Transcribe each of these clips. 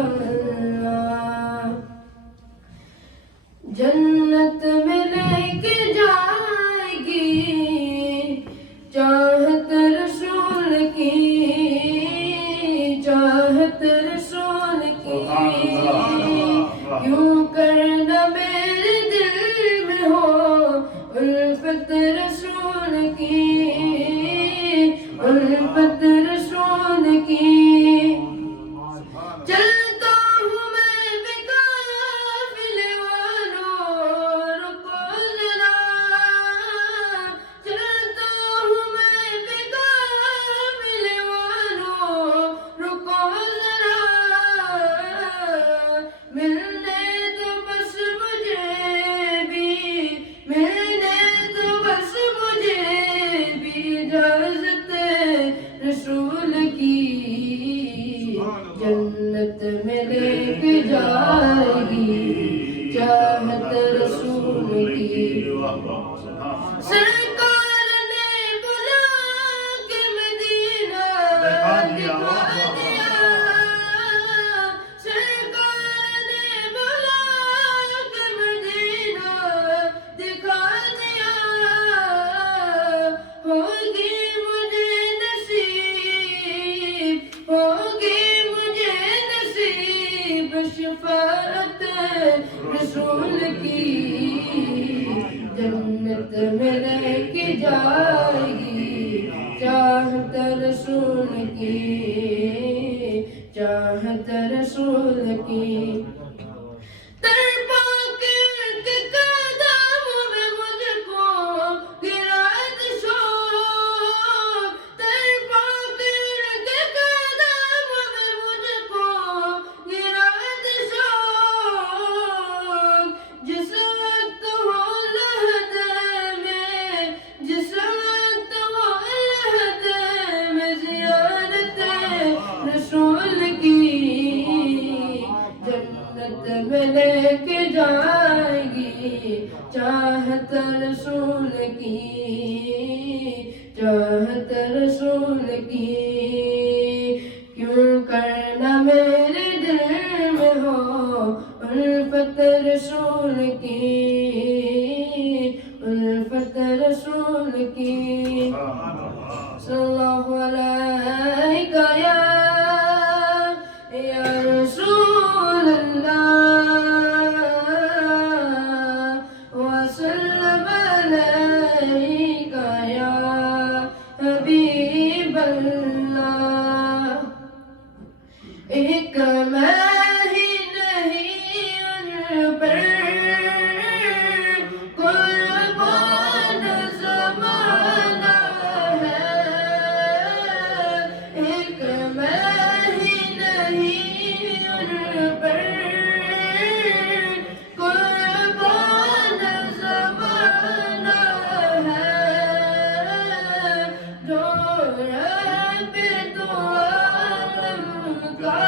اللہ جنت میں لے کے جائے گی چاہت رسول کی چاہت رسول کی کیوں کرنا میرے دل میں ہو الفت رسول کی الفت رسول کی چلتا ہوں میں بے قافلے والوں رکو ذرا چلتا ہوں میں بے قافلے والوں رکو ذرا ملنے دو بس مجھے بھی ملنے دو بس مجھے بھی اجازت رسول کی جنت میں لے کے جائے گی چاہت رسول کی سرکار نے بلا کے مدینہ دکھا دیا سرکار نے بلا کے مدینہ دکھا دیا ہوگی مجھے نصیب ہوگی مجھے نصیب شفاعت رسول کی جنت میں لے کے جائے گی چاہت رسول کی چاہت رسول کی تڑپا کر کے قدموں میں مجھ کو گرا دو تڑپا کر کے قدموں میں مجھ کو گرا دو جس وقت ہو لحد میں جس وقت ہو لحد میں زیارت رسول کی جنت میں لے کے جائے گی چاہت رسول کی چاہت رسول کی کیوں کرنا میرے دل میں ہو الفت رسول کی الفت رسول کی صلی اللہ علیہ یا رسول اللہ وسلم علیک یا حبیب اللہ ایک میں ہی نہیں ان پر قربان زمانہ ہے ایک میں ہی نہیں ان پر قربان زمانہ ہے جو رب تو عالم کا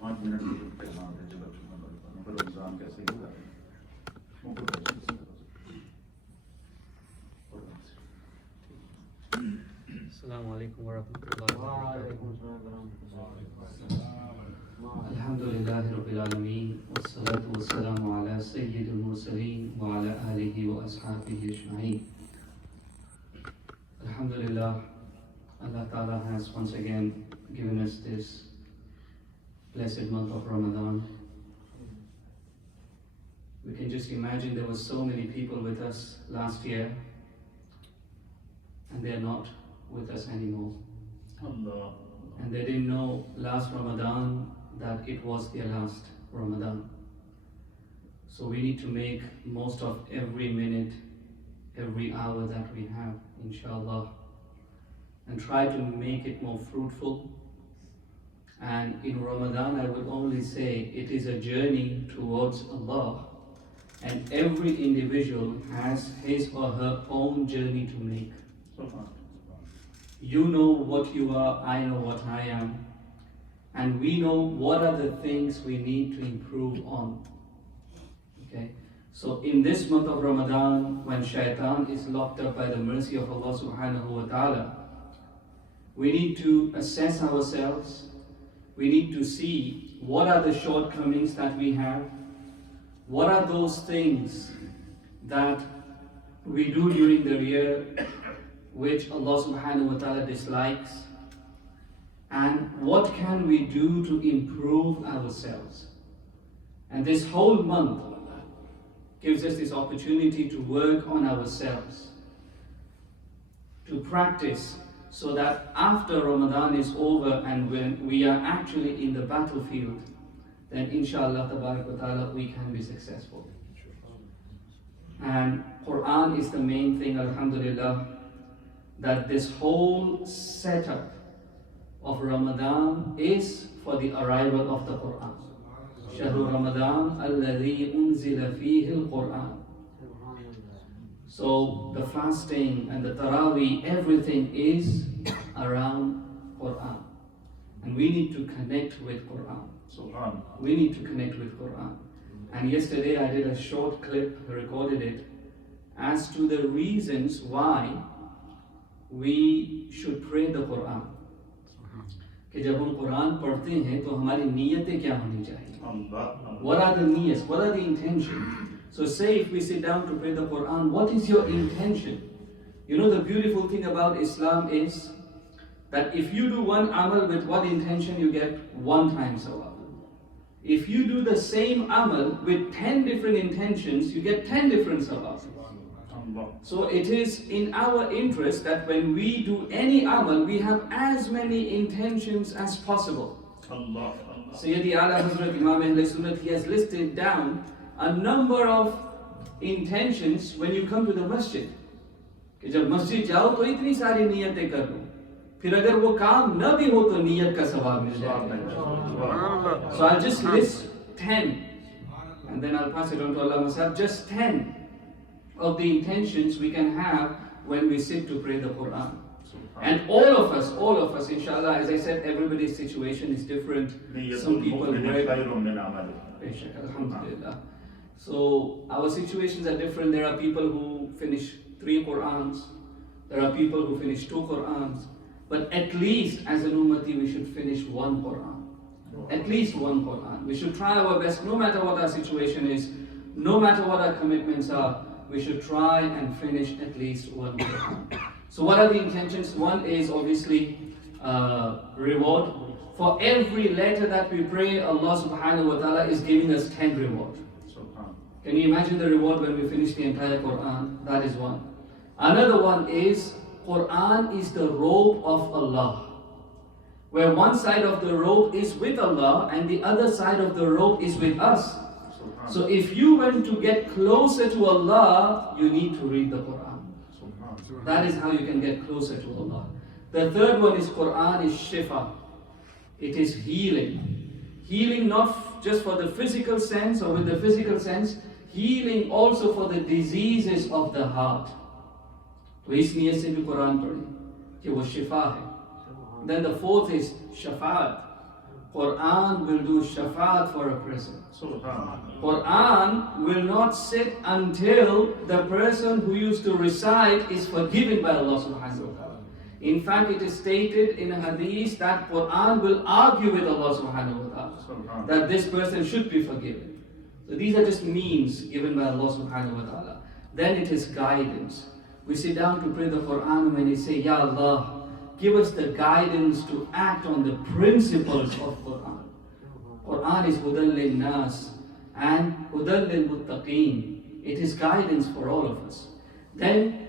5 منٹ کی پیغام ہے جب بچوں کا رمضان کیسے ہی ہوگا السلام علیکم ورحمۃ اللہ وبرکاتہ. الحمدللہ رب العالمین والصلاة والسلام علی سید المرسلین وعلی آلہ واصحابہ اجمعین. Alhamdulillah, Allah Ta'ala has once again given us this blessed month of Ramadan. We can just imagine there were so many people with us last year and they are not with us anymore. Allah. And they didn't know last Ramadan that it was their last Ramadan. So we need to make most of every minute, every hour that we have, inshallah, and try to make it more fruitful. And in Ramadan, I would only say it is a journey towards Allah, and every individual has his or her own journey to make. You know what you are, I know what I am, and we know what are the things we need to improve on. Okay? So in this month of Ramadan, when shaitan is locked up by the mercy of Allah subhanahu wa ta'ala, we need to assess ourselves. We need to see what are the shortcomings that we have. What are those things that we do during the year which Allah subhanahu wa ta'ala dislikes, and what can we do to improve ourselves. And this whole month gives us this opportunity to work on ourselves, to practice, so that after Ramadan is over and when we are actually in the battlefield, then inshallah tabarak wa ta'ala we can be successful. And Quran is the main thing, alhamdulillah, that this whole setup of Ramadan is for the arrival of the Quran. Shahru Ramadan alladhi unzila fihi al-Quran. So the fasting and the Taraweeh, everything is around Quran. And we need to connect with Quran. We need to connect with Quran. And yesterday I did a short clip, recorded it, as to the reasons why we should pray the Quran. کہ جب ہم قرآن پڑھتے ہیں تو ہماری نیتیں کیا ہونی چاہیے. What are the niyas? What are the intentions? So say if we sit down to pray the Quran, what is your intention? You know, the beautiful thing about Islam is that if you do one amal with one intention, you get 1 time sawab. If you do the same amal with 10 different intentions, you get 10 different sawab. So it is in our interest that when we do any amal, we have as many intentions as possible. Sayyidi Ala Hazrat Imam Ahl Sunnat, he has listed down a number of intentions when you come to the masjid. کہ جب مسجد جاؤ تو اتنی ساری نیتیں کر لو, پھر اگر وہ کام نہ بھی ہو تو نیت کا ثواب مل جائے گا. So I'll just list 10 and then I'll pass it on to Allah myself. Just 10 of the intentions we can have when we sit to pray the Quran. And all of us, inshallah, as I said, everybody's situation is different. Some people work. Alhamdulillah. So our situations are different. There are people who finish 3 Qurans. There are people who finish 2 Qurans. But at least as an ummati, we should finish 1 Quran. At least 1 Quran. We should try our best, no matter what our situation is, no matter what our commitments are, we should try and finish at least 1 Quran. So what are the intentions? One is obviously reward. For every letter that we pray, Allah subhanahu wa ta'ala is giving us 10 reward. Can you imagine the reward when we finish the entire Quran? That is one. Another one is, Quran is the rope of Allah, where one side of the rope is with Allah and the other side of the rope is with us. So if you want to get closer to Allah, you need to read the Quran. That is how you can get closer to Allah. The third one is Quran is shifa. It is healing. Healing not just for the physical sense or with the physical sense, healing also for the diseases of the heart. تو اس نیت سے بھی قرآن پڑھیں کہ وہ شفا ہے. Then the fourth is shafaat. Quran will do shafaat for a person. Subhanallah. Quran will not sit until the person who used to recite is forgiven by Allah subhanahu wa ta'ala. In fact, it is stated in a hadith that Quran will argue with Allah subhanahu wa ta'ala that this person should be forgiven. So these are just means given by Allah subhanahu wa ta'ala. Then it is guidance. We sit down to pray the Quran when we say, Ya Allah, give us the guidance to act on the principles of Quran. Quran is Hudan lil Nas and Hudan lil Muttaqeen. It is guidance for all of us. Then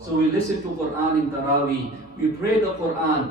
So we listen to Quran in Taraweeh, we pray the Quran.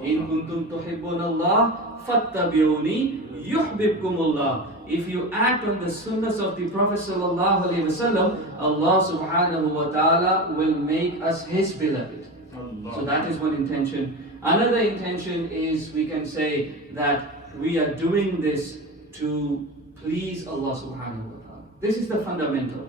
In kuntum tuhibbuna Allah fattabi'uni yuhibbukumullah. If you act on the sunnahs of the Prophet sallallahu alaihi wasallam, Allah subhanahu wa ta'ala will make us His beloved. So that is one intention. Another intention is, we can say that we are doing this to please Allah subhanahu wa ta'ala. This is the fundamental.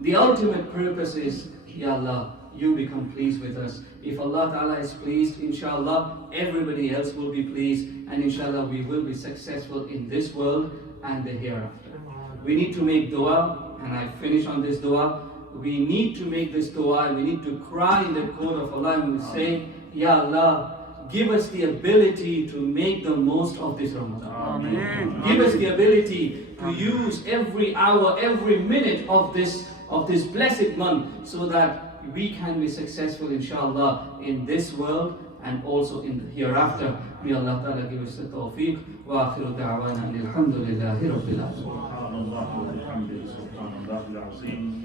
the ultimate purpose is, Ya Allah, you become pleased with us. If Allah Ta'ala is pleased, inshallah, everybody else will be pleased, and inshallah we will be successful in this world and the hereafter. We need to make dua, and I finish on this dua. We need to make this dua, and we need to cry in the court of Allah and we say, Ya Allah, give us the ability to make the most of this Ramadan. Amen. Give us the ability to use every hour, every minute of this blessed month, so that we can be successful, inshallah, in this world and also in the hereafter. May Allah Ta'ala give us the tawfiq. Wa akhiru da'wana alhamdulillahi rabbil alamin. Subhanallah wa bihamdihi, subhanallah al-azim.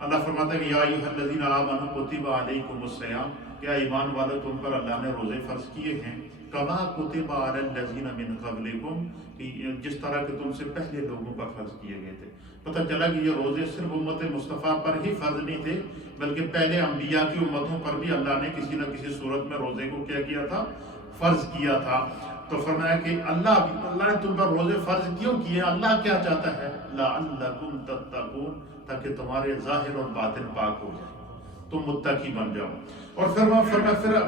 اللہ فرماتا ہے کہ یا ایھا الذین آمنوا کتب علیکم الصیام، کیا ایمان والو تم پر اللہ نے روزے فرض کیے ہیں، کما کتب علی الذین من قبلکم، جس طرح کہ تم سے پہلے لوگوں پر فرض کیے گئے تھے۔ پتہ چلا کہ یہ روزے صرف امت مصطفیٰ پر ہی فرض نہیں تھے، بلکہ پہلے انبیاء کی امتوں پر بھی اللہ نے کسی نہ کسی صورت میں روزے کو کیا کیا تھا، فرض کیا تھا۔ تو فرمایا کہ اللہ نے تم پر روزے فرض کیوں کیے؟ اللہ کیا چاہتا ہے؟ لعلکم تتقون، تاکہ تمہارے ظاہر اور باطن پاک ہو جائے، تم متقی بن جاؤ۔ اور پھر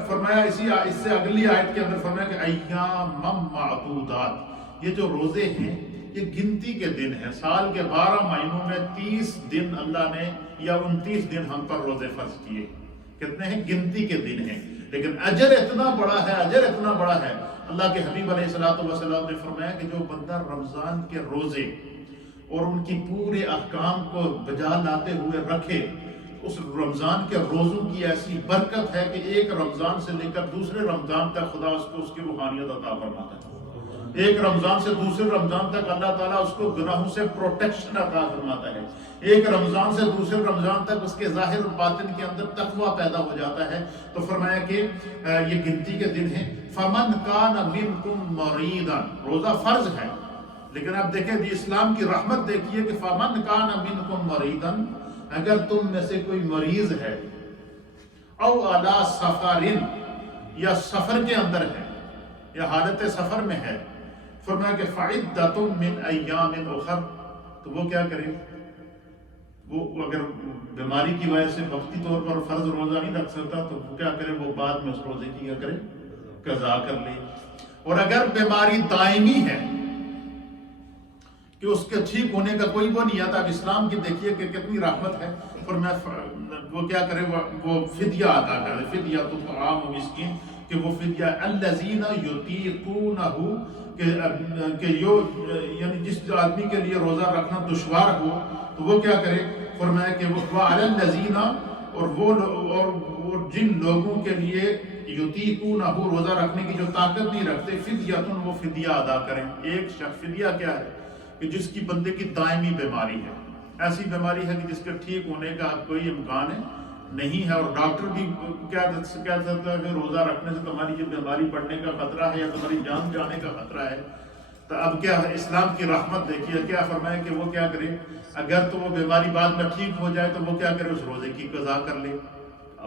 فرمایا اس سے اگلی آیت کے اندر فرمایا کہ ایام معدودات، یہ جو روزے ہیں یہ گنتی کے دن ہیں، سال کے 12 مہینوں میں 30 دن اللہ نے یا 29 دن ہم پر روزے فرض کیے۔ کتنے ہیں؟ گنتی کے دن ہیں، لیکن اجر اتنا بڑا ہے، اجر اتنا بڑا ہے۔ اللہ کے حبیب علیہ السلام نے فرمایا کہ جو بندہ رمضان کے روزے اور ان کی پورے احکام کو بجا لاتے ہوئے رکھے، اس رمضان کے روزوں کی ایسی برکت ہے کہ ایک رمضان سے لے کر دوسرے رمضان تک خدا اس کو اس کی روحانیت عطا فرماتا ہے۔ ایک رمضان سے دوسرے رمضان تک اللہ تعالیٰ اس کو گناہوں سے پروٹیکشن عطا فرماتا ہے۔ ایک رمضان سے دوسرے رمضان تک اس کے ظاہر اور باطن کے اندر تقویٰ پیدا ہو جاتا ہے۔ تو فرمایا کہ یہ گنتی کے دن ہیں۔ فَمَنْ كَانَ مِنْكُمْ مَرِيضًا، روزہ فرض ہے، لیکن اب دیکھیں اسلام کی رحمت دیکھیے کہ فَمَنْ كَانَ مِنْكُمْ مَرِيضًا، اگر تم میں سے کوئی مریض ہے، او عَلَى سَفَرٍ، یا سفر کے اندر ہے یا حالت سفر میں ہے، فرمایا کہ فَعِدَّةٌ مِّنْ أَيَّامٍ أُخَرَ، تو وہ کیا کرے؟ وہ اگر بیماری کی وجہ سے وقتی طور پر فرض روزہ نہیں رکھ سکتا تو وہ کیا کرے؟ وہ بعد میں اس روزے کی کیا کرے؟ قضا کر لے۔ اور اگر بیماری دائمی ہے کہ اس کے ٹھیک ہونے کا کوئی وہ نہیں آتا، اب اسلام کی دیکھیے کہ کتنی رحمت ہے، وہ کیا کرے؟ وہ فدیہ ادا کرے، فدیہ تو طعام مسکین، کہ وہ فدیہ الذین یطیقونہ، کہ یعنی جس آدمی کے لیے روزہ رکھنا دشوار ہو تو وہ کیا کرے؟ فرمایا کہ وہ علی الذین، اور وہ جن لوگوں کے لیے یطیقونہ، روزہ رکھنے کی جو طاقت نہیں رکھتے، فدیۃ، وہ فدیہ ادا کریں۔ ایک شخص فدیہ کیا ہے؟ کہ جس کی بندے کی دائمی بیماری ہے، ایسی بیماری ہے کہ جس کے ٹھیک ہونے کا کوئی امکان نہیں ہے، اور ڈاکٹر بھی کہہ سکتا ہے کہ روزہ رکھنے سے تمہاری یہ بیماری بڑھنے کا خطرہ ہے یا تمہاری جان جانے کا خطرہ ہے۔ تو اب کیا ہے؟ اسلام کی رحمت دیکھیے، کیا فرمایا کہ وہ کیا کرے؟ اگر تو وہ بیماری بعد میں ٹھیک ہو جائے تو وہ کیا کرے؟ اس روزے کی قضا کر لے،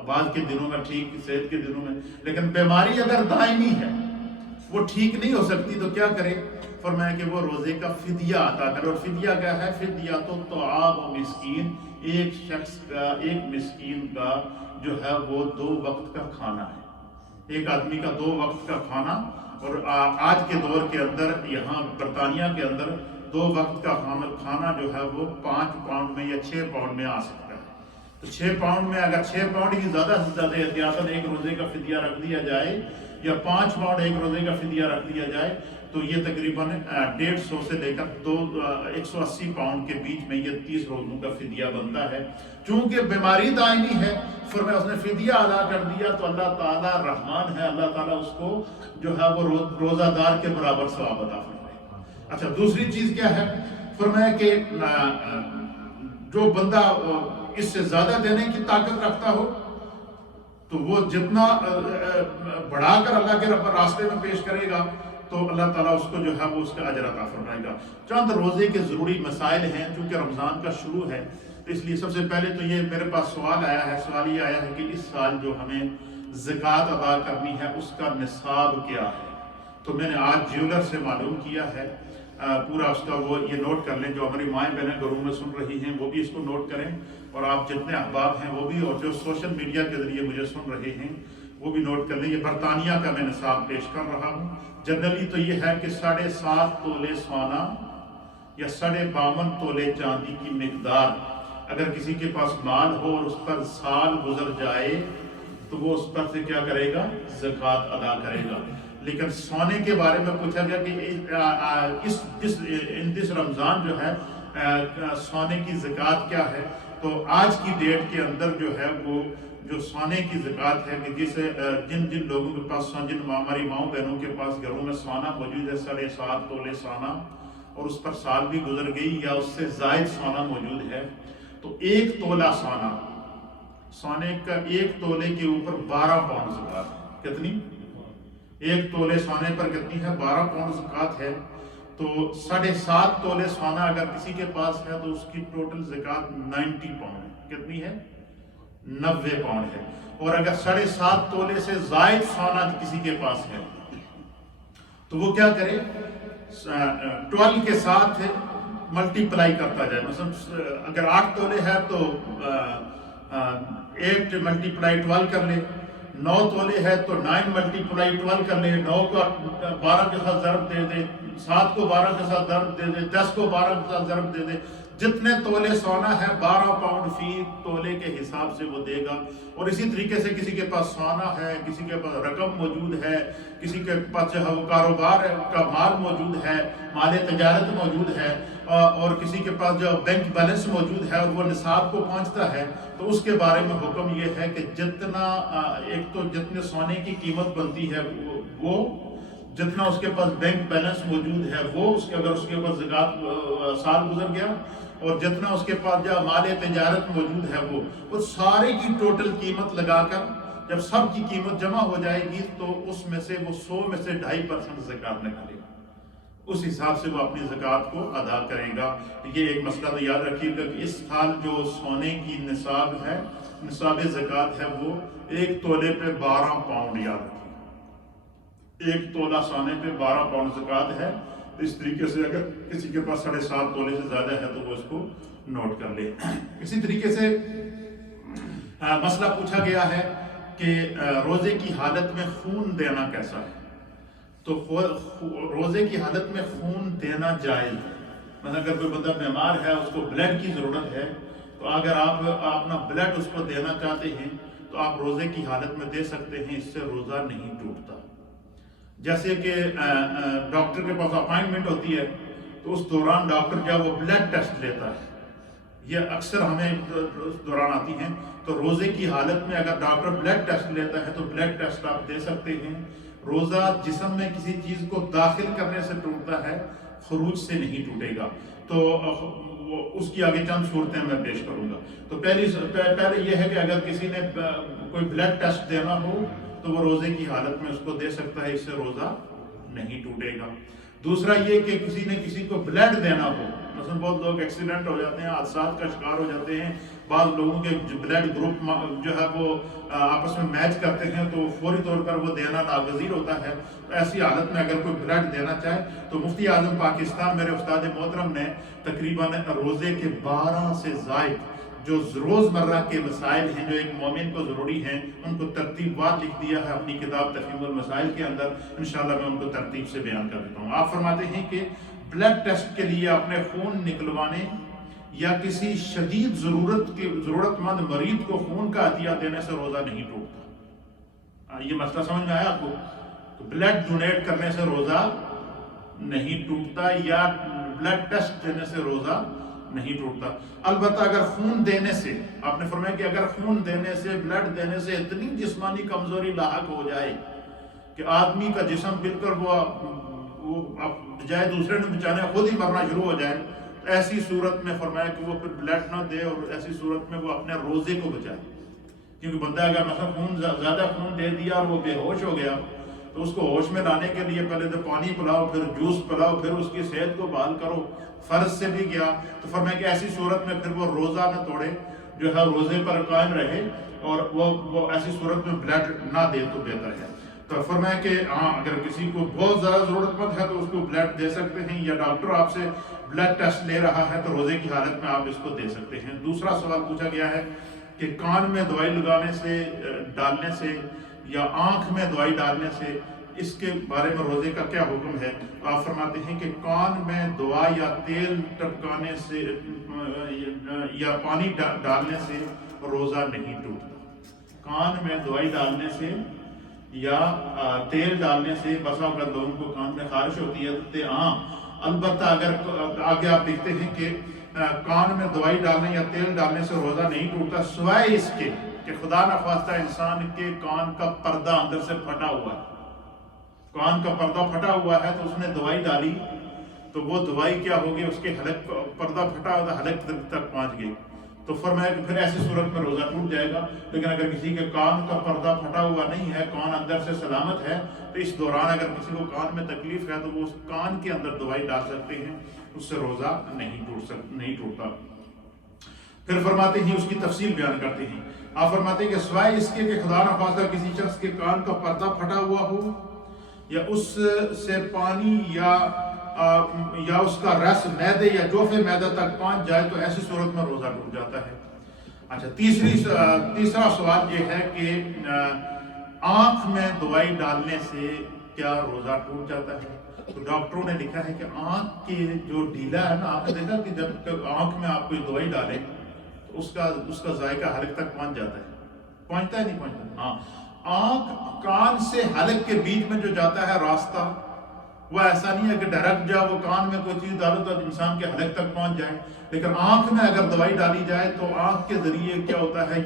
بعض کے دنوں میں ٹھیک، صحت کے دنوں میں۔ لیکن بیماری اگر دائمی ہے، وہ ٹھیک نہیں ہو سکتی، تو کیا کرے؟ فرمایا کہ وہ روزے کا فدیہ عطا کرے۔ اور فدیہ کیا ہے؟ فدیہ تو طعام مسکین، ایک شخص کا، ایک مسکین کا جو ہے وہ 2 وقت کا کھانا ہے، ایک آدمی کا 2 وقت کا کھانا۔ اور آج کے دور کے اندر یہاں برطانیہ کے اندر 2 وقت کا کھانا جو ہے وہ 5 پاؤنڈ میں یا 6 پاؤنڈ میں آ سکتا ہے۔ تو 6 پاؤنڈ میں اگر 6 پاؤنڈ ہی زیادہ سے زیادہ احتیاطاً ایک روزے کا فدیہ رکھ دیا جائے، یا 5 پاؤنڈ ایک روزے کا فدیہ رکھ دیا جائے، تو یہ تقریباً 150 سے لے کر 180 پاؤنڈ کے بیچ میں یہ 30 روزوں کا فدیہ بنتا ہے۔ چونکہ بیماری دائمی ہے، فرمایا اس نے فدیہ ادا کر دیا تو اللہ تعالیٰ رحمان ہے، اللہ تعالیٰ اس کو جو ہے وہ روزہ دار کے برابر ثواب عطا فرمائے گا۔ اچھا، دوسری چیز کیا ہے؟ فرمایا کہ جو بندہ اس سے زیادہ دینے کی طاقت رکھتا ہو تو وہ جتنا بڑھا کر اللہ کے راستے میں پیش کرے گا تو اللہ تعالیٰ اس کو جو ہے وہ اس کا اجر عطا فرمائے گا۔ چند روزے کے ضروری مسائل ہیں، چونکہ رمضان کا شروع ہے اس لیے سب سے پہلے تو یہ میرے پاس سوال آیا ہے، سوال یہ آیا ہے کہ اس سال جو ہمیں زکوٰۃ ادا کرنی ہے اس کا نصاب کیا ہے؟ تو میں نے آج جیولر سے معلوم کیا ہے، پورا اس کا وہ یہ نوٹ کر لیں، جو ہماری مائیں بہنیں گھروں میں سن رہی ہیں وہ بھی اس کو نوٹ کریں، اور آپ جتنے احباب ہیں وہ بھی، اور جو سوشل میڈیا کے ذریعے مجھے سن رہے ہیں وہ بھی نوٹ کر لیں۔ یہ برطانیہ کا میں نصاب پیش کر رہا ہوں۔ جنرلی تو یہ ہے کہ 7.5 تولے سونا یا 52.5 تولے چاندی کی مقدار، اگر کسی کے پاس مال ہو اور اس پر سال گزر جائے تو وہ اس پر سے کیا کرے گا؟ زکوٰۃ ادا کرے گا۔ لیکن سونے کے بارے میں پوچھا گیا کہ اس رمضان جو ہے سونے کی زکوٰۃ کیا ہے؟ تو آج کی ڈیٹ کے اندر جو ہے وہ جو سونے کی زکوٰۃ ہے کہ جسے جن لوگوں کے پاس، جن ہماری ماؤں بہنوں کے پاس گھروں میں سونا موجود ہے 7.5 تولے سونا، اور اس پر سال بھی گزر گئی یا اس سے زائد سونا موجود ہے، تو 1 تولہ سونے کا 1 تولے کے اوپر 12 پاؤنڈ زکوٰۃ ہے. کتنی؟ 1 تولے سونے پر کتنی ہے؟ 12 پاؤنڈ زکوٰۃ ہے. تو 7.5 تولے سونا اگر کسی کے پاس ہے تو اس کی ٹوٹل زکوٰۃ 90 پاؤنڈ ہے. کتنی ہے؟ 90 پاؤنڈ ہے. اور اگر 7.5 تولے سے زائد سونا کسی کے پاس ہے تو وہ کیا کرے؟ 12 کے ساتھ ملٹی پلائی کرتا جائے. مثلا اگر 8 تولے ہے تو 8 ملٹی پلائی 12 کر لے. 9 تولے ہے تو 9 ملٹی پلائی 12 کر لے. 9 کو 12 کے ساتھ ضرب دے دے, 7 کو 12 کے ساتھ ضرب دے دے, 10 کو 12 کے ساتھ ضرب دے دے. جتنے تولے سونا ہے 12 پاؤنڈ فی تولے کے حساب سے وہ دے گا. اور اسی طریقے سے کسی کے پاس سونا ہے, کسی کے پاس رقم موجود ہے, کسی کے پاس جو ہے وہ کاروبار کا مال موجود ہے, مال تجارت موجود ہے, اور کسی کے پاس جو بینک بیلنس موجود ہے اور وہ نصاب کو پہنچتا ہے, تو اس کے بارے میں حکم یہ ہے کہ جتنا ایک تو جتنے سونے کی قیمت بنتی ہے وہ جتنا اس کے پاس بینک بیلنس موجود ہے وہ اگر اس کے پاس زکوٰۃ سال گزر گیا, اور جتنا اس کے پاس جو مال تجارت موجود ہے وہ سارے کی ٹوٹل قیمت لگا کر جب سب کی قیمت جمع ہو جائے گی تو اس میں سے وہ 100 میں سے 2.5% زکوٰۃ نکالے گا. اس حساب سے وہ اپنی زکوٰۃ کو ادا کرے گا. یہ ایک مسئلہ تو یاد رکھیے گا کہ اس سال جو سونے کی نصاب ہے, نصاب زکوٰۃ ہے, وہ 1 تولے پہ 12 پاؤنڈ. یاد رکھیے 1 تولہ سونے پہ 12 پاؤنڈ زکوٰۃ ہے. اس طریقے سے اگر کسی کے پاس 7.5 تولے سے زیادہ ہے تو وہ اس کو نوٹ کر لے. اسی طریقے سے مسئلہ پوچھا گیا ہے کہ روزے کی حالت میں خون دینا کیسا ہے. تو روزے کی حالت میں خون دینا جائز ہے. مثلا اگر کوئی بندہ بیمار ہے, اس کو بلڈ کی ضرورت ہے, تو اگر آپ اپنا بلڈ اس کو دینا چاہتے ہیں تو آپ روزے کی حالت میں دے سکتے ہیں, اس سے روزہ نہیں ٹوٹتا. جیسے کہ ڈاکٹر کے پاس اپائنٹمنٹ ہوتی ہے تو اس دوران ڈاکٹر جب وہ بلڈ ٹیسٹ لیتا ہے, یہ اکثر ہمیں اس دوران آتی ہیں, تو روزے کی حالت میں اگر ڈاکٹر بلڈ ٹیسٹ لیتا ہے تو بلڈ ٹیسٹ آپ دے سکتے ہیں. روزہ جسم میں کسی چیز کو داخل کرنے سے ٹوٹتا ہے, خروج سے نہیں ٹوٹے گا. تو اس کی آگے چند صورتیں میں پیش کروں گا. تو پہلے یہ ہے کہ اگر کسی نے کوئی بلڈ ٹیسٹ دینا ہو تو وہ روزے کی حالت میں اس کو دے سکتا ہے, اس سے روزہ نہیں ٹوٹے گا. دوسرا یہ کہ کسی نے کسی کو بلڈ دینا ہو, مثلا بہت لوگ ایکسیڈنٹ ہو جاتے ہیں, حادثات کا شکار ہو جاتے ہیں, بعض لوگوں کے بلڈ گروپ جو ہے وہ آپس میں میچ کرتے ہیں تو فوری طور پر وہ دینا ناگزیر ہوتا ہے. ایسی حالت میں اگر کوئی بلڈ دینا چاہے تو مفتی اعظم پاکستان میرے استاد محترم نے تقریباً روزے کے 12 سے زائد جو روزمرہ کے مسائل ہیں جو ایک مومن کو ضروری ہیں ان کو ترتیب وار لکھ دیا ہے اپنی کتاب تفہیم المسائل کے اندر. انشاءاللہ میں ان کو ترتیب سے بیان کر دیتا ہوں. آپ فرماتے ہیں کہ بلڈ ٹیسٹ کے لیے اپنے خون نکلوانے یا کسی شدید ضرورت مند مریض کو خون کا عطیہ دینے سے روزہ نہیں ٹوٹتا. یہ مسئلہ سمجھ میں آیا آپ کو؟ تو بلڈ ڈونیٹ کرنے سے روزہ نہیں ٹوٹتا یا بلڈ ٹیسٹ دینے سے روزہ نہیں ٹوٹتا. البتہ اگر خون دینے سے, آپ نے فرمایا کہ اگر خون دینے سے, بلڈ دینے سے اتنی جسمانی کمزوری لاحق ہو جائے کہ آدمی کا جسم بالکل وہ بجائے دوسرے نے بچانے خود ہی مرنا شروع ہو جائے, ایسی صورت میں فرمایا کہ وہ پھر بلڈ نہ دے, اور ایسی صورت میں وہ اپنے روزے کو بچائے. کیونکہ بندہ اگر مثلا زیادہ خون دے دیا اور وہ بے ہوش ہو گیا تو اس کو ہوش میں لانے کے لیے پہلے تو پانی پلاؤ, پھر جوس پلاؤ, پھر اس کی صحت کو بحال کرو, فرض سے بھی گیا. تو فرمایا کہ ایسی صورت میں پھر وہ روزہ نہ توڑے, جو ہے روزے پر قائم رہے, اور وہ ایسی صورت میں بلڈ نہ دے تو بہتر ہے. تو فرمایا کہ ہاں اگر کسی کو بہت زیادہ ضرورت مند ہے تو اس کو بلڈ دے سکتے ہیں, یا ڈاکٹر آپ سے بلڈ ٹیسٹ لے رہا ہے تو روزے کی حالت میں آپ اس کو دے سکتے ہیں. دوسرا سوال پوچھا گیا ہے کہ کان میں دوائی لگانے سے, ڈالنے سے, یا آنکھ میں دوائی ڈالنے سے, اس کے بارے میں روزے کا کیا حکم ہے؟ آپ فرماتے ہیں کہ کان میں دوا یا تیل ٹپکانے سے یا پانی ڈالنے سے روزہ نہیں ٹوٹتا. کان میں دوائی ڈالنے سے یا تیل ڈالنے سے بسا اوقات لوگوں کو کان میں خارش ہوتی ہے. ہاں البتہ اگر آگے آپ دیکھتے ہیں کہ کان میں دوائی ڈالنے یا تیل ڈالنے سے روزہ نہیں ٹوٹتا, سوائے اس کے کہ خدا نخواستہ انسان کے کان کا پردہ اندر سے پھٹا ہوا ہے. کان کا پردہ پھٹا ہوا ہے تو اس نے دوائی ڈالی تو وہ دوائی کیا ہوگی, اس کے حلق پردہ پھٹا ہوا تھا, حلق تک پہنچ گئی, تو فرمایا کہ پھر ایسی صورت میں روزہ ٹوٹ جائے گا. لیکن اگر کسی کے کان کا پردہ پھٹا ہوا نہیں ہے, کان اندر سے سلامت ہے, تو اس دوران اگر کسی کو کان میں تکلیف ہے تو وہ اس کان کے اندر دوائی ڈال سکتے ہیں, اس سے روزہ نہیں ٹوٹتا. پھر فرماتے ہیں, اس کی تفصیل بیان کرتے ہیں. آپ فرماتے ہیں کہ سوائے اس کے کہ خدا نخواستہ کسی شخص کے کان کا پردہ پھٹا ہوا ہو, یا اس سے پانی یا اس کا رس معدے یا جوف معدہ تک پہنچ جائے, تو ایسی صورت میں روزہ ٹوٹ جاتا ہے. اچھا, تیسرا سوال یہ ہے کہ آنکھ میں دوائی ڈالنے سے کیا روزہ ٹوٹ جاتا ہے؟ تو ڈاکٹروں نے لکھا ہے کہ آنکھ کے جو ڈھیلا ہے نا, آپ نے دیکھا کہ جب آنکھ میں آپ کوئی دوائی ڈالیں تو اس کا ذائقہ حلق تک پہنچ جاتا ہے. پہنچتا ہے نہیں پہنچتا؟ ہاں. آنکھ کان سے حلق کے بیچ میں جو جاتا ہے راستہ, وہ ایسا نہیں ہے کہ ڈائریکٹ جا وہ کان میں کوئی چیز ڈالو تو انسان کے حلق تک پہنچ جائے. لیکن آنکھ میں اگر دوائی ڈالی جائے تو آنکھ کے ذریعے کیا ہوتا ہے,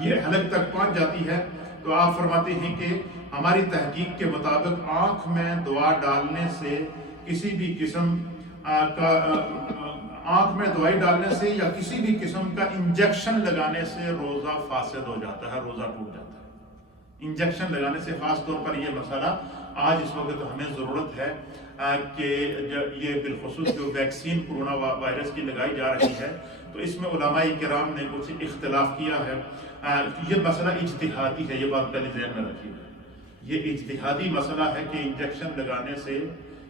یہ حلق تک پہنچ جاتی ہے. تو آپ فرماتے ہیں کہ ہماری تحقیق کے مطابق آنکھ میں دوا ڈالنے سے کسی بھی قسم کا آنکھ میں دوائی ڈالنے سے یا کسی بھی قسم کا انجیکشن لگانے سے روزہ فاسد ہو جاتا ہے, روزہ ٹوٹ جاتا ہے. انجیکشن لگانے سے, خاص طور پر یہ مسئلہ آج اس وقت ہمیں ضرورت ہے کہ یہ بالخصوص جو ویکسین کرونا وائرس کی لگائی جا رہی ہے, تو اس میں علماء کرام نے کچھ اختلاف کیا ہے. یہ مسئلہ اجتہادی ہے, یہ بات پہلے ذہن میں رکھیے. یہ اجتہادی مسئلہ ہے کہ انجیکشن لگانے سے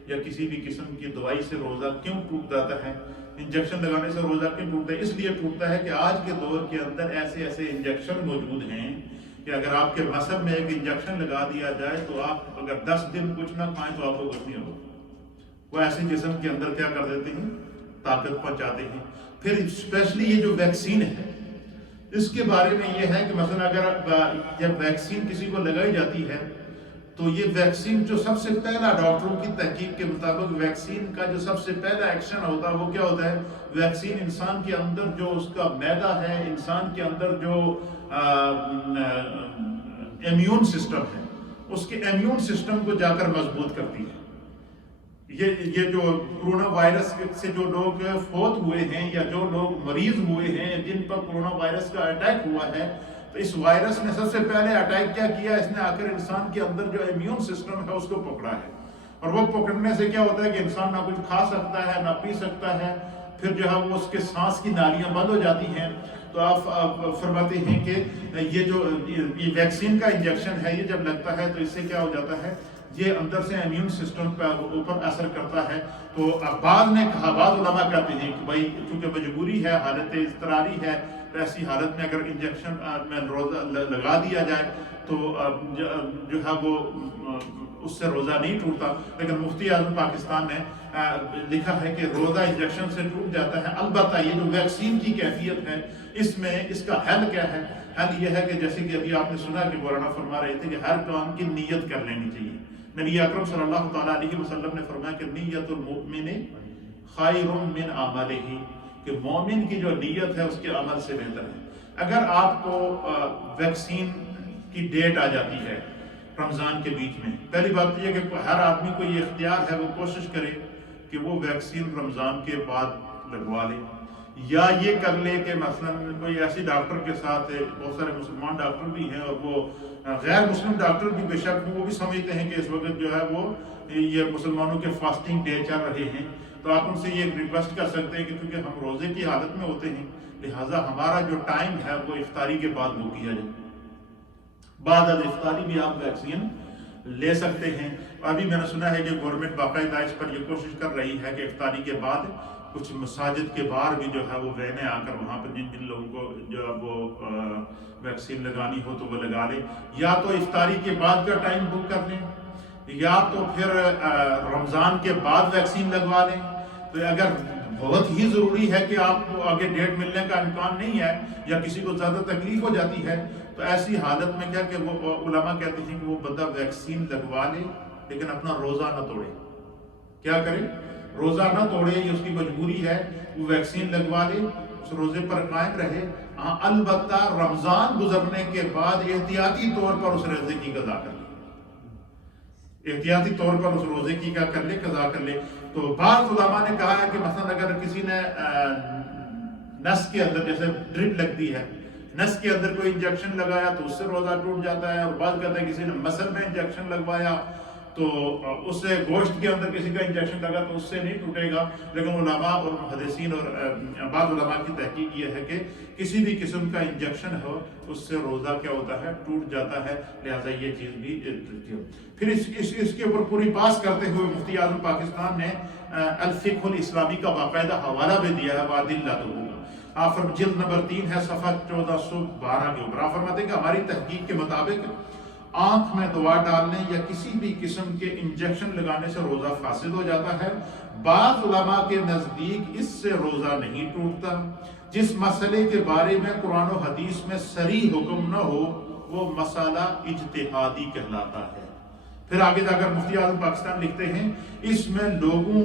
یا کسی بھی قسم کی دوائی سے روزہ کیوں ٹوٹ جاتا ہے. انجیکشن لگانے سے روزہ کیوں ٹوٹتا ہے؟ اس لیے ٹوٹتا ہے کہ آج کے دور کے اندر ایسے انجیکشن موجود ہیں کہ اگر آپ کے مذہب میں ایک انجیکشن لگا دیا جائے تو آپ اگر 10 دن کچھ نہ کھائیں تو آپ کو کچھ نہیں ہوگا. وہ ایسے جسم کے اندر کیا کر دیتے ہیں, طاقت پہنچاتے ہیں. پھر اسپیشلی یہ جو ویکسین ہے, اس کے بارے میں یہ ہے کہ مثلا اگر جب ویکسین کسی کو لگائی جاتی ہے تو یہ ویکسین جو سب سے پہلا ڈاکٹروں کی تحقیق کے مطابق ویکسین کا جو سب سے پہلا ایکشن ہوتا ہے وہ کیا ہوتا ہے, ویکسین انسان کے اندر جو اس کا معدہ ہے, انسان کے اندر جو امیون سسٹم ہے, اس کے امیون سسٹم کو جا کر مضبوط کرتی ہے. یہ جو کرونا وائرس سے جو لوگ فوت ہوئے ہیں یا جو لوگ مریض ہوئے ہیں جن پر کرونا وائرس کا اٹیک ہوا ہے, تو اس وائرس نے سب سے پہلے اٹیک کیا کیا, اس نے آ کر انسان کے اندر جو امیون سسٹم ہے اس کو پکڑا ہے. اور وہ پکڑنے سے کیا ہوتا ہے کہ انسان نہ کچھ کھا سکتا ہے, نہ پی سکتا ہے, پھر جو ہے وہ اس کے سانس کی نالیاں بند ہو جاتی ہیں. تو آپ فرماتے ہیں کہ یہ جو یہ ویکسین کا انجیکشن ہے, یہ جب لگتا ہے تو اس سے کیا ہو جاتا ہے, یہ اندر سے امیون سسٹم پر اوپر اثر کرتا ہے. تو بعض نے کہا, بعض علماء کہتے ہیں کہ بھائی چونکہ مجبوری ہے, حالت اضطراری ہے, تو ایسی حالت میں اگر انجیکشن میں روزہ لگا دیا جائے تو جو ہے وہ اس سے روزہ نہیں ٹوٹتا. لیکن مفتی اعظم پاکستان نے لکھا ہے کہ روزہ انجیکشن سے ٹوٹ جاتا ہے. البتہ یہ جو ویکسین کی کیفیت ہے, اس میں اس کا حل کیا ہے؟ حل یہ ہے کہ جیسے کہ ابھی آپ نے سنا کہ مولانا فرما رہے تھے کہ ہر کام کی نیت کر لینی چاہیے. نبی اکرم صلی اللہ تعالیٰ علیہ وسلم نے فرمایا کہ نیت المؤمن خیر من عملہ, کہ مومن کی جو نیت ہے اس کے عمل سے بہتر ہے. اگر آپ کو ویکسین کی ڈیٹ آ جاتی ہے رمضان کے بیچ میں, پہلی بات یہ کہ ہر آدمی کو یہ اختیار ہے, وہ کوشش کرے کہ وہ ویکسین رمضان کے بعد لگوا لے, یا یہ کر لے کہ مثلا کوئی ایسی ڈاکٹر کے ساتھ, بہت سارے مسلمان ڈاکٹر بھی ہیں اور وہ غیر مسلم ڈاکٹر بھی بے شک وہ بھی سمجھتے ہیں کہ اس وقت جو ہے وہ یہ مسلمانوں کے فاسٹنگ ڈے چل رہے ہیں, تو آپ ان سے یہ ریکویسٹ کر سکتے ہیں کہ کیونکہ ہم روزے کی حالت میں ہوتے ہیں, لہٰذا ہمارا جو ٹائم ہے وہ افطاری کے بعد وہ کیا جائے. بعد از افطاری بھی آپ ویکسین لے سکتے ہیں. ابھی میں نے سنا ہے کہ گورنمنٹ باقاعدہ اس پر یہ کوشش کر رہی ہے کہ افطاری کے بعد کچھ مساجد کے باہر بھی جو ہے وہ وینیں آ کر وہاں پر جن لوگوں کو جو ہے وہ ویکسین لگانی ہو تو وہ لگا لیں, یا تو افطاری کے بعد کا ٹائم بک کر لیں, یا تو پھر رمضان کے بعد ویکسین لگوا لیں. تو اگر بہت ہی ضروری ہے کہ آپ کو آگے ڈیٹ ملنے کا امکان نہیں ہے یا کسی کو زیادہ تکلیف ہو جاتی ہے, تو ایسی حالت میں کیا کہ وہ علماء کہتے ہیں کہ وہ بندہ ویکسین لگوا لے لیکن اپنا روزہ نہ توڑے. کیا کرے؟ روزہ نہ توڑے, یہ اس کی مجبوری ہے, وہ ویکسین لگوا لے, اس روزے پر قائم رہے. ہاں البتہ رمضان گزرنے کے بعد احتیاطی طور پر اس روزے کی قضا کر لے, احتیاطی طور پر اس روزے کی کیا کر لے, قضا کر لے. تو بعض علماء نے کہا ہے کہ مثلا اگر کسی نے نس کے اندر جیسے ڈرپ لگتی ہے، نس کے اندر کوئی انجیکشن لگایا تو اس سے روزہ ٹوٹ جاتا ہے، اور بعض کہتے ہیں کسی نے مسل میں انجیکشن لگوایا تو اس سے گوشت کے اندر کسی کا انجیکشن لگا تو اس سے نہیں ٹوٹے گا. لیکن علماء اور محدثین اور بعض علماء کی تحقیق یہ ہے کہ کسی بھی قسم کا انجیکشن ہو اس سے روزہ کیا ہوتا ہے، ٹوٹ جاتا ہے. لہٰذا یہ چیز بھی پھر اس کے اوپر پوری بحث کرتے ہوئے مفتی اعظم پاکستان نے الفقہ الاسلامی کا باقاعدہ حوالہ بھی دیا ہے، وادلہ تو ہوگا. آپ جلد نمبر 3 ہے، صفحہ 1412 کے اوپر آپ فرماتے ہیں کہ ہماری تحقیق کے مطابق آنکھ میں دوا ڈالنے یا کسی بھی قسم کے انجیکشن لگانے سے روزہ فاسد ہو جاتا ہے. بعض علماء کے نزدیک اس سے روزہ نہیں ٹوٹتا. جس مسئلے کے بارے میں قرآن و حدیث میں صریح حکم نہ ہو وہ مسئلہ اجتہادی کہلاتا ہے. پھر آگے جا کر مفتی اعظم پاکستان لکھتے ہیں اس میں لوگوں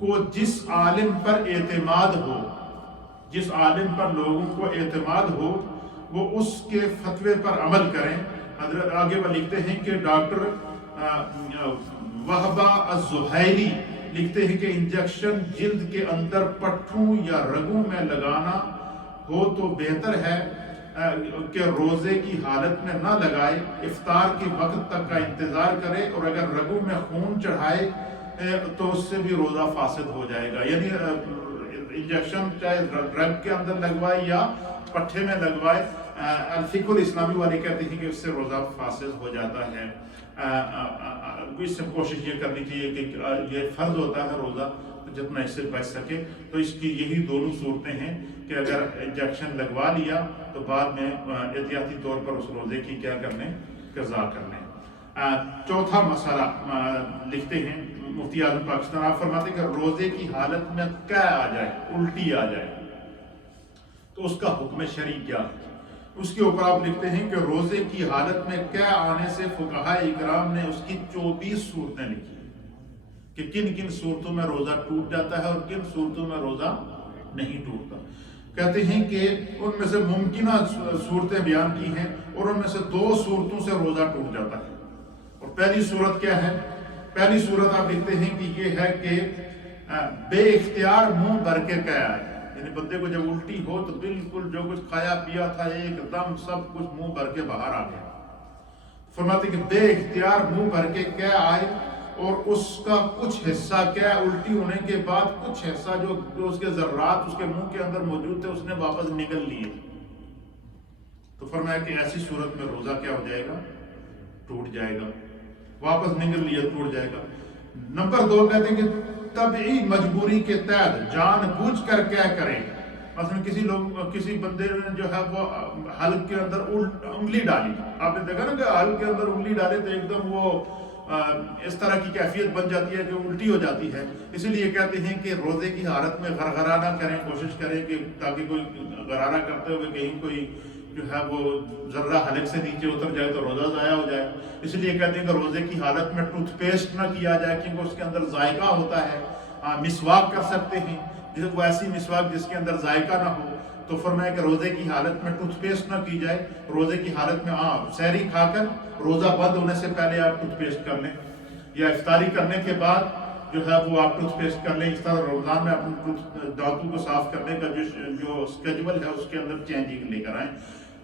کو جس عالم پر اعتماد ہو، جس عالم پر لوگوں کو اعتماد ہو وہ اس کے فتوے پر عمل کریں. حضرت آگے وہ لکھتے ہیں کہ ڈاکٹر وہبہ الزہیری لکھتے ہیں کہ انجیکشن جلد کے اندر پٹھوں یا رگوں میں لگانا ہو تو بہتر ہے کہ روزے کی حالت میں نہ لگائے، افطار کے وقت تک کا انتظار کرے، اور اگر رگوں میں خون چڑھائے تو اس سے بھی روزہ فاسد ہو جائے گا. یعنی انجیکشن چاہے رگ کے اندر لگوائے یا پٹھے میں لگوائے، الفقہ الاسلامی والے کہتے ہیں کہ اس سے روزہ فاسد ہو جاتا ہے. اس سے کوشش یہ کرنی چاہیے کہ یہ فرض ہوتا ہے روزہ، جتنا اس سے بچ سکے. تو اس کی یہی دونوں صورتیں ہیں کہ اگر انجیکشن لگوا لیا تو بعد میں احتیاطی طور پر اس روزے کی کیا کرنے، قضا کرنے. چوتھا مسئلہ لکھتے ہیں مفتی اعظم پاکستان، آپ فرماتے ہیں کہ روزے کی حالت میں قے آ جائے، الٹی آ جائے تو اس کا حکم شرعی کیا ہے. اس کے اوپر آپ لکھتے ہیں کہ روزے کی حالت میں قے آنے سے فقہاء اکرام نے اس کی 24 صورتیں لکھی کہ کن کن صورتوں میں روزہ ٹوٹ جاتا ہے اور کن صورتوں میں روزہ نہیں ٹوٹتا. کہتے ہیں کہ ان میں سے ممکنہ صورتیں بیان کی ہیں اور ان میں سے 2 صورتوں سے روزہ ٹوٹ جاتا ہے. اور پہلی صورت کیا ہے؟ پہلی صورت آپ لکھتے ہیں کہ یہ ہے کہ بے اختیار منہ بھر کے قے آئے، یعنی بندے کو جب الٹی ہو تو بالکل جو کچھ کھایا پیا تھا ایک دم سب کچھ منہ بھر کے باہر آ گیا. فرماتے کہ بے اختیار منہ بھر کے قے آئے اور اس کا کچھ حصہ قے الٹی ہونے کے بعد کچھ حصہ جو اس کے ذرات اس کے منہ کے اندر موجود تھے اس نے واپس نگل لیے. تو فرمایا کہ ایسی صورت میں روزہ کیا ہو جائے گا؟ ٹوٹ جائے گا. واپس نگل لیے ٹوٹ جائے گا. نمبر 2 کہتے ہیں کہ طبعی مجبوری کے تحت جان بوجھ کر کیا کریں. مثلا کسی بندے نے جو ہے وہ حلق کے اندر انگلی ڈالی، آپ نے دیکھا نا کہ حلق کے اندر انگلی ڈالے تو ایک دم وہ اس طرح کی کیفیت بن جاتی ہے کہ الٹی ہو جاتی ہے. اسی لیے کہتے ہیں کہ روزے کی حالت میں غرغرہ نہ کریں، کوشش کریں کہ تاکہ کوئی غرارہ کرتے ہوئے کہیں کوئی جو ہے وہ ذرہ حلق سے نیچے اتر جائے تو روزہ ضائع ہو جائے. اس لیے کہتے ہیں کہ روزے کی حالت میں ٹوتھ پیسٹ نہ کیا جائے کیونکہ اس کے اندر ذائقہ ہوتا ہے. مسواک کر سکتے ہیں، وہ ایسی مسواک جس کے اندر ذائقہ نہ ہو. تو فرمایا کہ روزے کی حالت میں ٹوتھ پیسٹ نہ کی جائے. روزے کی حالت میں سحری کھا کر روزہ بند ہونے سے پہلے آپ ٹوتھ پیسٹ کر لیں، یا افطاری کرنے کے بعد جو ہے وہ آپ ٹوتھ پیسٹ کر لیں. اس طرح رمضان میں اپنے دانتوں کو صاف کرنے کا جو اسکیجول ہے اس کے اندر چینجنگ لے کر آئیں.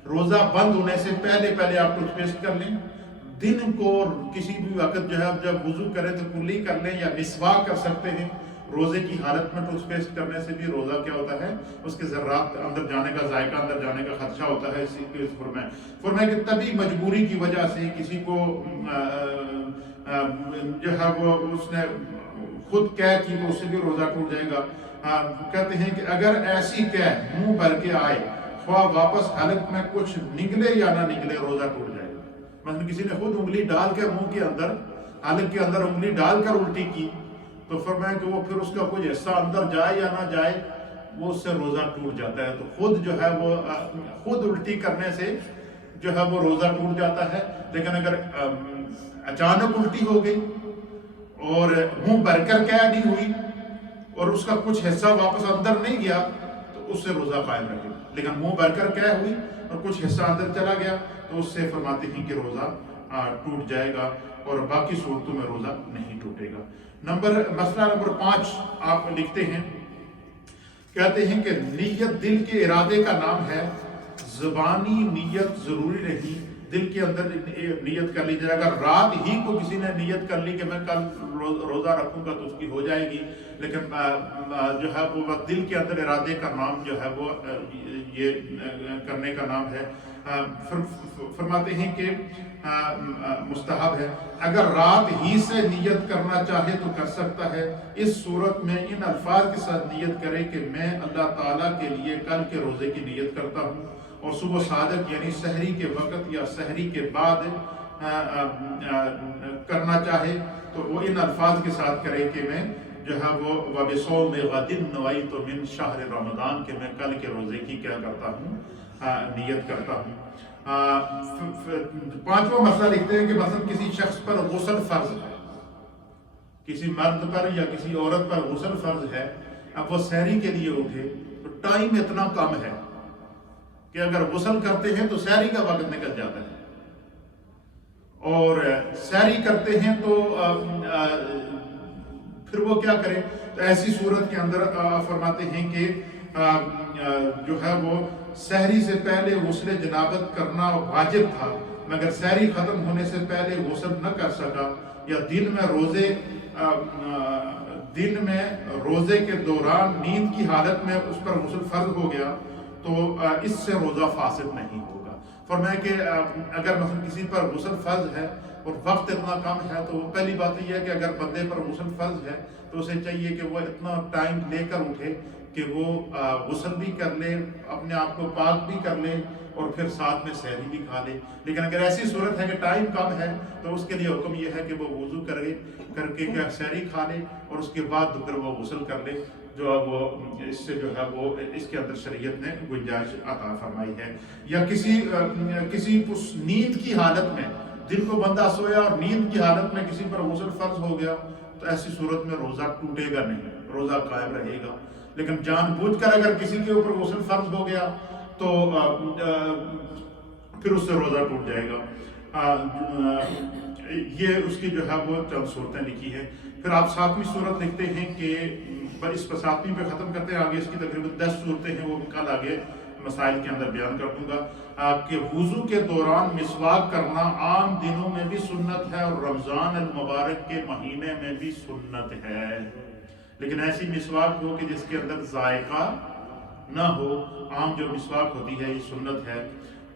روزہ بند ہونے سے پہلے آپ ٹوتھ پیسٹ کر لیں. دن کو کسی بھی وقت جو ہے جب وضو کریں تو کلی کر لیں یا مسواک کر سکتے ہیں. روزے کی حالت میں ٹوتھ پیسٹ کرنے سے بھی روزہ کیا ہوتا ہے، اس کے ذرات اندر جانے کا، ذائقہ اندر جانے کا خدشہ ہوتا ہے. اسی کے فرمایا کہ طبی مجبوری کی وجہ سے کسی کو جو ہے وہ اس نے خود قے کی تو اس سے بھی روزہ ٹوٹ جائے گا. کہتے ہیں کہ اگر ایسی قے منہ بھر کے آئے، خواہ واپس حلق میں کچھ نکلے یا نہ نکلے، روزہ ٹوٹ جائے گا. مثلا کسی نے خود انگلی ڈال کر منہ کے اندر، حلق کے اندر انگلی ڈال کر الٹی کی تو فرمایا کہ وہ پھر اس کا کچھ حصہ اندر جائے یا نہ جائے وہ اس سے روزہ ٹوٹ جاتا ہے. تو خود جو ہے وہ خود الٹی کرنے سے جو ہے وہ روزہ ٹوٹ جاتا ہے. لیکن اگر اچانک الٹی ہو گئی اور منہ بھر کر قے نہیں ہوئی اور اس کا کچھ حصہ واپس اندر نہیں گیا تو اس سے روزہ قائم رہے گا. لیکن منہ بھر کر قے ہوئی اور کچھ حصہ اندر چلا گیا تو اس سے فرماتے ہیں کہ روزہ ٹوٹ جائے گا اور باقی صورتوں میں روزہ نہیں ٹوٹے گا. مسئلہ نمبر 5 آپ لکھتے ہیں کہتے ہیں کہ نیت دل کے ارادے کا نام ہے، زبانی نیت ضروری نہیں، دل کے اندر نیت کر لی جائے. اگر رات ہی کو کسی نے نیت کر لی کہ میں کل روزہ رکھوں گا تو اس کی ہو جائے گی، لیکن جو ہے وہ دل کے اندر ارادے کا نام جو ہے وہ یہ کرنے کا نام ہے. فرماتے ہیں کہ مستحب ہے. اگر رات ہی سے نیت کرنا چاہے تو کر سکتا ہے. اس صورت میں ان الفاظ کے ساتھ نیت کرے کہ میں اللہ تعالیٰ کے لیے کل کے روزے کی نیت کرتا ہوں، اور صبح صادق یعنی سحری کے وقت یا سحری کے بعد کرنا چاہے تو وہ ان الفاظ کے ساتھ کرے کہ میں جو ہے وہ وَبِصَوْمِ غَدٍ نَوَيْتُ مِنْ شَهْرِ رمضان کہ میں کل کے روزے کی کیا کرتا ہوں، نیت کرتا ہوں. پانچواں مسئلہ لکھتے ہیں کہ مثلا کسی شخص پر غسل فرض ہے، کسی مرد پر یا کسی عورت پر غسل فرض ہے. اب وہ سحری کے لیے اٹھے تو ٹائم اتنا کم ہے کہ اگر غسل کرتے ہیں تو سحری کا وقت نکل جاتا ہے، اور سحری کرتے ہیں تو پھر وہ کیا کرے. تو ایسی صورت کے اندر فرماتے ہیں کہ جو ہے وہ سحری سے پہلے غسل جنابت کرنا واجب تھا، مگر سحری ختم ہونے سے پہلے غسل نہ کر سکا، یا دن میں روزے کے دوران نیند کی حالت میں اس پر غسل فرض ہو گیا تو اس سے روزہ فاسد نہیں ہوگا. فرمایا کہ اگر مثلا کسی پر غسل فرض ہے اور وقت اتنا کم ہے تو پہلی بات یہ ہے کہ اگر بندے پر غسل فرض ہے تو اسے چاہیے کہ وہ اتنا ٹائم لے کر اٹھے کہ وہ غسل بھی کر لے، اپنے آپ کو پاک بھی کر لے، اور پھر ساتھ میں سحری بھی کھا لے. لیکن اگر ایسی صورت ہے کہ ٹائم کم ہے تو اس کے لیے حکم یہ ہے کہ وہ وضو کر کے کیا سحری کھا لے اور اس کے بعد پھر وہ غسل کر لے، جو وہ اس سے جو ہے وہ اس کے اندر شریعت نے گنجائش عطا فرمائی ہے. یا کسی نیند کی حالت میں، دن کو بندہ سویا اور نیند کی حالت میں کسی پر غسل فرض ہو گیا تو ایسی صورت میں روزہ ٹوٹے گا نہیں، روزہ قائم رہے گا. لیکن جان بوجھ کر اگر کسی کے اوپر غسل فرض ہو گیا تو پھر اس سے روزہ ٹوٹ جائے گا. یہ اس کی جو ہے وہ چند صورتیں لکھی ہیں. پھر آپ ساتویں صورت لکھتے ہیں کہ اس پر ساتویں پہ ختم کرتے ہیں، آگے اس کی تقریباً 10 صورتیں ہیں، وہ کل آگے مسائل کے اندر بیان کر دوں گا. کہ وضو کے دوران مسواک کرنا عام دنوں میں بھی سنت ہے اور رمضان المبارک کے مہینے میں بھی سنت ہے، لیکن ایسی مسواک ہو کہ جس کے اندر ذائقہ نہ ہو. عام جو مسواک ہوتی ہے یہ سنت ہے.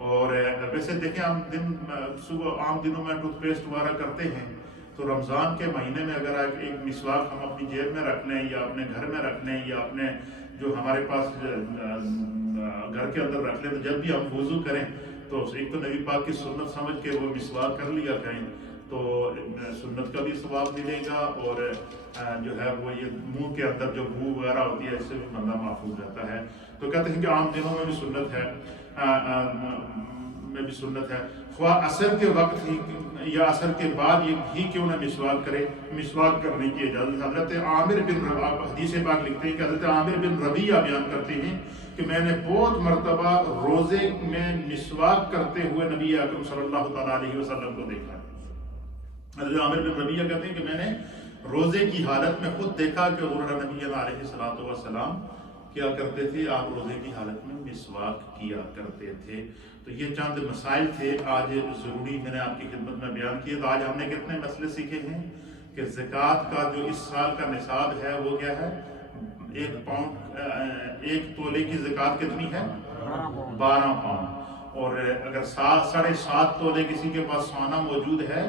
اور ویسے دیکھیں صبح عام دنوں میں ٹوتھ پیسٹ وغیرہ کرتے ہیں، تو رمضان کے مہینے میں اگر ایک مسواک ہم اپنی جیب میں رکھ لیں یا اپنے گھر میں رکھ لیں یا اپنے جو ہمارے پاس گھر کے اندر رکھ لیں، تو جب بھی ہم وضو کریں تو ایک تو نبی پاک کی سنت سمجھ کے وہ مسواک کر لیا کریں، تو سنت کا بھی ثواب ملے گا، اور جو ہے وہ یہ منہ کے اندر جو بو وغیرہ ہوتی ہے اس سے بھی بندہ محفوظ رہتا ہے. تو کہتے ہیں کہ عام دنوں میں بھی سنت ہے، خواہ عصر کے وقت ہی یا عصر کے بعد ہی کیوں نہ مسواک کرے، مسواک کرنے کی اجازت. حضرت عامر بن ربیعہ حدیث پاک لکھتے ہیں کہ حضرت عامر بن ربیعہ بیان کرتے ہیں کہ میں نے بہت مرتبہ روزے میں مسواک کرتے ہوئے نبی اکرم صلی اللہ تعالیٰ علیہ وسلم کو دیکھا. حضرت عامر بن ربیعہ کہتے ہیں کہ میں نے روزے کی حالت میں خود دیکھا کہ حضور نبی علیہ السلام کیا کرتے تھے، آپ روزے کی حالت میں مسواک کیا کرتے تھے. تو یہ چند مسائل تھے آج ضروری میں نے آپ کی خدمت میں بیان کیے. تو آج ہم نے کتنے مسئلے سیکھے ہیں کہ زکوٰۃ کا جو اس سال کا نصاب ہے وہ کیا ہے، 1 تولے کی زکوٰۃ کتنی ہے، 12 پاؤنڈ. اور اگر 7.5 تولے کسی کے پاس سونا موجود ہے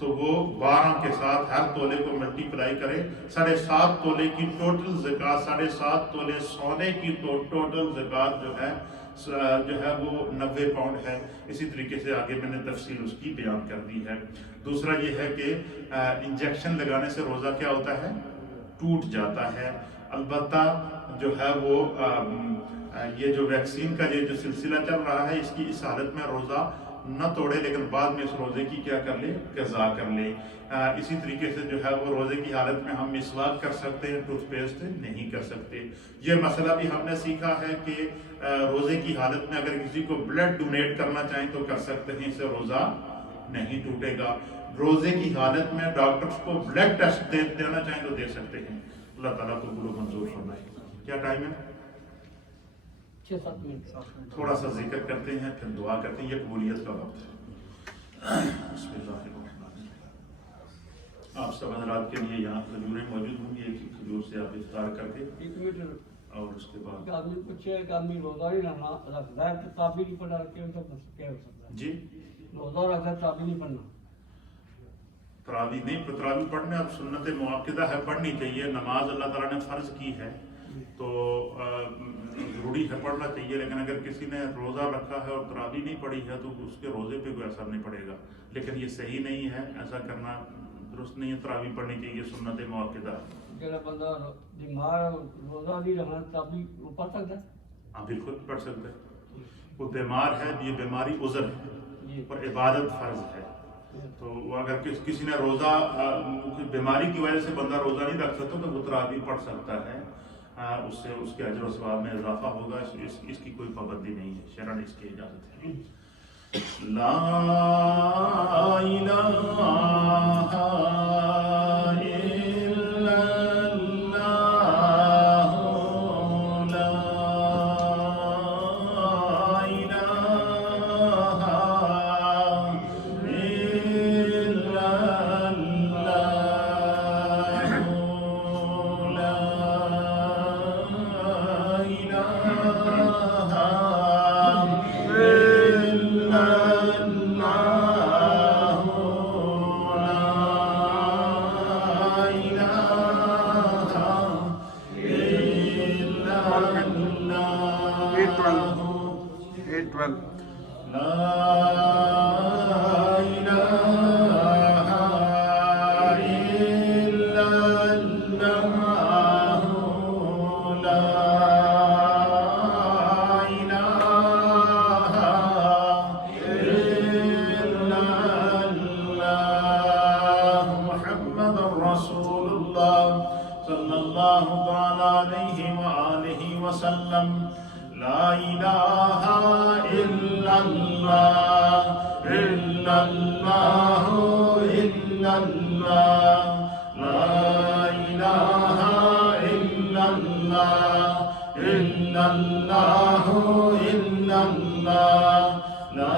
تو وہ 12 کے ساتھ ہر تولے کو ملٹی پلائی کرے. 7.5 تولے کی ٹوٹل زکوٰۃ، 7.5 تولے سونے کی ٹوٹل زکوٰۃ جو ہے وہ 90 پاؤنڈ ہے. اسی طریقے سے آگے میں نے تفصیل اس کی بیان کر دی ہے. دوسرا یہ ہے کہ انجیکشن لگانے سے روزہ کیا ہوتا ہے، ٹوٹ جاتا ہے. البتہ جو ہے وہ یہ جو ویکسین کا یہ جو سلسلہ چل رہا ہے اس حالت میں روزہ نہ توڑے، لیکن بعد میں اس روزے کی کیا کر لے، قضا کر لے. اسی طریقے سے جو ہے وہ روزے کی حالت میں ہم مسواک کر سکتے ہیں، ٹوتھ پیسٹ نہیں کر سکتے. یہ مسئلہ بھی ہم نے سیکھا ہے کہ روزے کی حالت میں اگر کسی کو بلڈ ڈونیٹ کرنا چاہیں تو کر سکتے ہیں، اس سے روزہ نہیں ٹوٹے گا. روزے کی حالت میں ڈاکٹرز کو بلڈ ٹیسٹ دینا چاہیں تو دے سکتے ہیں. اللہ تعالیٰ کو قبول و منظور فرمائے. کیا ٹائم ہے؟ 6-7 منٹ تھوڑا سا ذکر کرتے ہیں پھر دعا کرتے ہیں. یہ قبولیت کا وقت ہے. بسم اللہ الرحمن الرحیم. آپ سب حضرات کے لیے یہاں کھجوریں موجود ہوں گی. ایک ہی کھجور سے آپ افطار کر کے 1 منٹ اور اس کے بعد آدمی پوچھے ایک آدمی روزہ نہیں رکھتا ہے تو تعبیر نہیں پڑھنا کیا ہو سکتا ہے؟ جی روزہ رکھتا ہے تعبیر نہیں پڑھنا. تراویح نہیں، تراویح پڑھنے اب سنت مؤکدہ ہے، پڑھنی چاہیے. نماز اللہ تعالیٰ نے فرض کی ہے تو ضروری ہے پڑھنا چاہیے. لیکن اگر کسی نے روزہ رکھا ہے اور تراویح نہیں پڑھی ہے تو اس کے روزے پہ کوئی اثر نہیں پڑے گا. لیکن یہ صحیح نہیں ہے، ایسا کرنا درست نہیں ہے. تراویح پڑھنی چاہیے، سنت مؤکدہ. جڑا بندہ بیمار روزہ نہیں رکھنا تعبیر وہ پڑھ سکتا ہے؟ ہاں بالکل پڑھ سکتے ہیں. وہ بیمار ہے، یہ بیماری عذر ہے اور عبادت فرض ہے. تو اگر کسی نے روزہ بیماری کی وجہ سے بندہ روزہ نہیں رکھ سکتا تو وہ تراویح پڑھ سکتا ہے. اس سے اس کے اجر و ثواب میں اضافہ ہوگا. اس کی کوئی پابندی نہیں ہے، شرعاً اس کی اجازت ہے. لا الہ الا اللہ، لا الہ الا اللہ، لا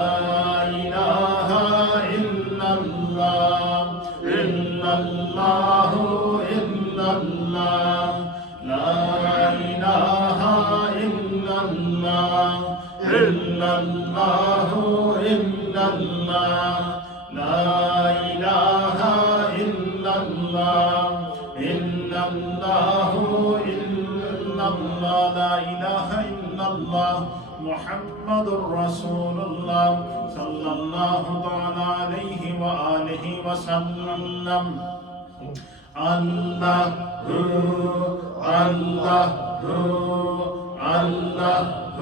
محمد رسول اللہ صلی اللہ تعالی علیہ وآلہ وسلم. اللہ اللہ اللہ اللہ اللہ اللہ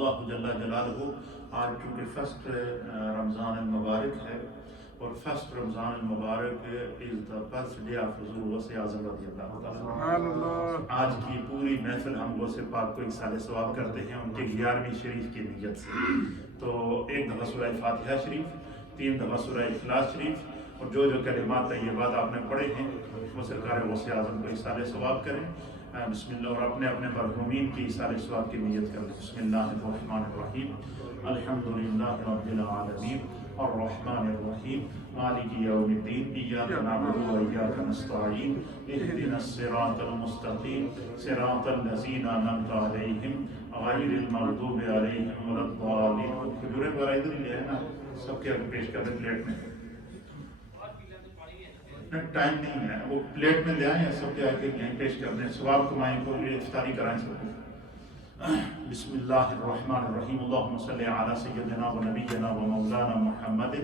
اللہ اللہ اللہ آج چونکہ فرسٹ رمضان المبارک ہے اور فرسٹ رمضان المبارک از دا برتھ ڈے آف حضور غوث اعظم رضی اللہ تعالیٰ. آج کی پوری محفل ہم غوث پاک کو اِیصال ثواب کرتے ہیں ان کے 11ویں شریف کی نیت سے. تو ایک دفعہ سورہ فاتحہ شریف، 3 دفعہ سورہ اخلاص شریف اور جو کلمات طیبات آپ نے پڑھے ہیں وہ سرکار غوث اعظم کو اِیصال ثواب کریں. بسم اللہ. اور اپنے اپنے مرحومین کی اِیصال ثواب کی نیت کریں. بسم اللہ الرحمن الرحیم. الحمدللہ رب العالمین الرحمن الرحیم مالک یوم الدین ایاک نعبد و ایاک نستعین اهدنا الصراط المستقیم صراط الذین انعمت علیہم غیر المغضوب علیہم ولا الضالین. کھجوریں وغیرہ ادھر ہی لے آئے نا، سب کے آگے پیش کر دیں پلیٹ میں. ٹائم نہیں ہے، وہ پلیٹ میں لے آئیں یا سب کے آگے یہیں پیش کر دیں. ثواب کمائیں کو افطاری کرائیں سب کو. بسم اللہ الرحمن الرحیم. اللہم صلی علی سیدنا و نبینا و مولانا محمد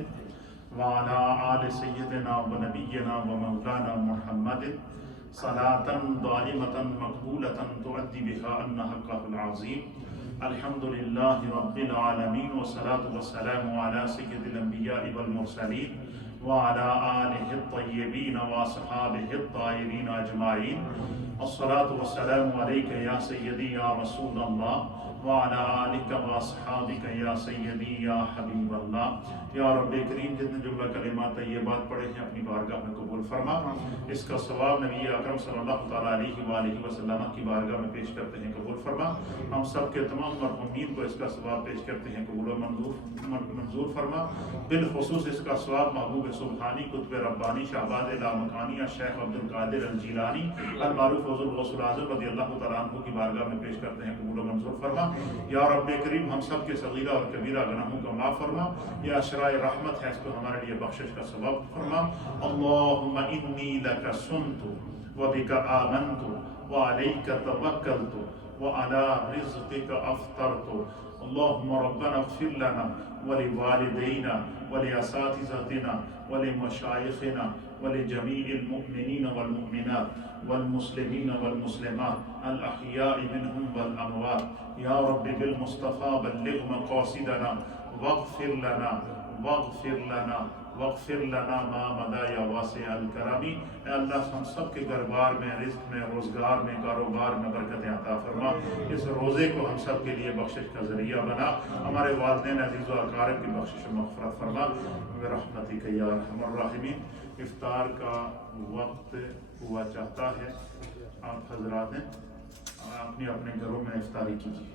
وعلی آل سیدنا و نبینا و مولانا محمد صلاة دائمة مقبولة تؤدی بها ان حقہ العظیم الحمدللہ رب العالمین والصلاة والسلام علی سید الانبیاء والمرسلین وعلى آلہ الطیبین واصحابہ الطاہرین اجمعین الصلاة والسلام علیک یا سیدی یا رسول اللہ وعلى آلک واصحابک یا سیدی یا حبیب اللہ۔ یا رب کریم جتنے جملہ کلمات طیبات پڑھے ہیں اپنی بارگاہ میں قبول فرما، اس کا ثواب نبی اکرم صلی اللہ تعالیٰ علیہ وآلہ وسلم کی بارگاہ میں پیش کرتے ہیں قبول فرما، ہم سب کے تمام مرحومین کو اس کا ثواب پیش کرتے ہیں قبول و منظور فرما، بالخصوص اس کا ثواب محبوب سبحانی قطب ربانی شہباز لامکانیہ شیخ عبدالقادر الجیلانی المعروف حضور غوث العظم رضی اللہ تعالیٰ عنہ کی بارگاہ میں پیش کرتے ہیں قبول و منظور فرما۔ یا رب کریم ہم سب کے صغیرہ اور کبیرہ گناہوں کا معاف فرما، یہ اشراء رحمت ہے، اس کو ہمارے لیے بخشش کا سبب فرما۔ اللہم انی لک سنت وبک آمنت وعلیک توکلت وعلی رزقک افطرت، اللہم ربنا اغفر لنا ولوالدینا ولاساتذتنا ولمشایخنا ولجمیع المؤمنین والمؤمنات والمسلمین والمسلمات الاحیاء منهم والاموات۔ یا رب بالمصطفى بلغ مقاصدنا واغفر لنا واغفر لنا واغفر لنا ما مدى یا واسع الکرمی۔ اے اللہ ہم سب کے گھر بار میں، رزق میں، روزگار میں، کاروبار میں برکت عطا فرما، اس روزے کو ہم سب کے لیے بخشش کا ذریعہ بنا، ہمارے والدین عزیز و اقارب کی بخشش و مغفرت فرما برحمتک یا ارحم الراحمین۔ افطار کا وقت ہوا چاہتا ہے، آپ حضرات اپنے اپنے گھروں میں افطاری کیجیے۔